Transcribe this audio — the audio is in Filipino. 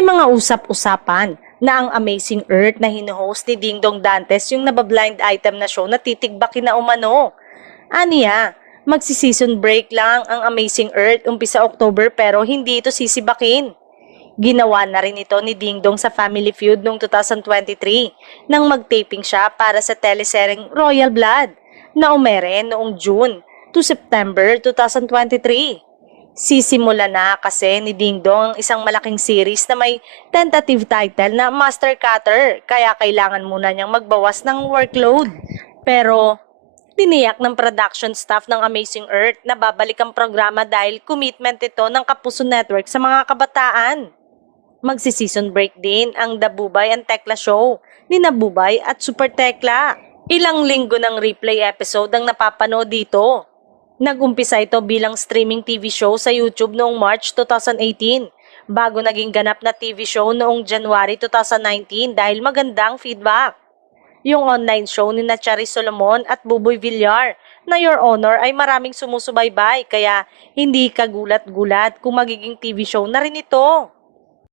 May mga usap-usapan na ang Amazing Earth na hinuhost ni Dingdong Dantes yung nabablind item na show na titigbakin na umano. Aniya, magsi-season break lang ang Amazing Earth umpisa October pero hindi ito sisibakin. Ginawa na rin ito ni Dingdong sa Family Feud noong 2023 nang mag-taping siya para sa teleseryeng Royal Blood na umere noong June to September 2023. Sisimula na kasi ni Dingdong ang isang malaking series na may tentative title na Master Cutter kaya kailangan muna niyang magbawas ng workload. Pero tiniyak ng production staff ng Amazing Earth na babalik ang programa dahil commitment ito ng Kapuso Network sa mga kabataan. Magsi-season break din ang The Bubay and Tekla Show ni Nabubay at Super Tekla. Ilang linggo ng replay episode ang napapanood dito. Nag-umpisa ito bilang streaming TV show sa YouTube noong March 2018 bago naging ganap na TV show noong January 2019 dahil magandang feedback. Yung online show ni Charis Solomon at Buboy Villar na Your Honor ay maraming sumusubaybay kaya hindi kagulat-gulat kung magiging TV show na rin ito.